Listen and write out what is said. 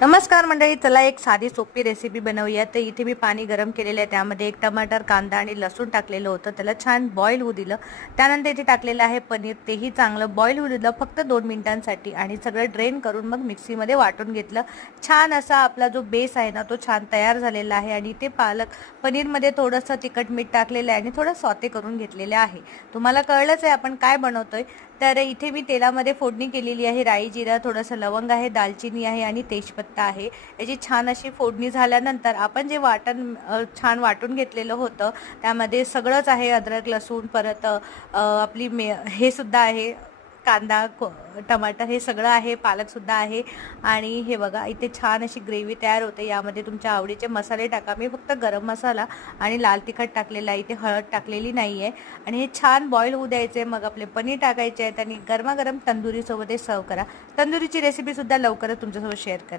नमस्कार मंडळी, चला एक साधी सोपी रेसिपी बनवूया। तर इथे मी पाणी गरम केलेलं आहे, त्यामध्ये एक टमाटर, कांदा आणि लसूण टाकलेलं होतं। त्याला छान बॉईल होऊ दिलं। त्यानंतर इथे टाकलेलं आहे पनीर, तेही चांगलं बॉईल होऊ दिलं फक्त 2 मिनिटांसाठी आणि सगळं ड्रेन करून मग मिक्सीमध्ये वाटून घेतलं। छान असा आपला जो बेस आहे ना तो छान तयार झालेला आहे। आणि इथे पनीरमध्ये थोडंसं तिखट मीठ टाकलेलं आहे आणि थोडं सॉते करून घेतलेलं आहे। तुम्हाला कळलंच आहे आपण काय बनवतोय। तर इथे मी तेलामध्ये फोडणी केलेली आहे। राई, जिरा, थोडंसं लवंग आहे, दालचिनी आहे आणि तेजपत्ता आहे। याची छान अशी फोडणी झाल्यानंतर आपण जे वाटण छान वाटून घेतलेलं होतं त्यामध्ये सगळंच आहे, अद्रक, लसूण, परत आपली हे सुद्धा आहे, कांदा, टमाटर, हे सगळं आहे, पालक सुद्धा आहे। आणि हे बघा इथे छान अशी ग्रेव्ही तयार होते। यामध्ये तुमच्या आवडीचे मसाले टाका। मी फक्त गरम मसाला आणि लाल तिखट टाकलेला आहे, इथे हळद टाकलेली नाही आहे। आणि हे छान बॉईल होऊ द्यायचे। मग आपले पनीर टाकायचे आहेत आणि गरमागरम तंदुरीसोबत हे सर्व करा। तंदुरीची रेसिपी सुद्धा लवकरच तुमच्यासोबत शेअर करेन।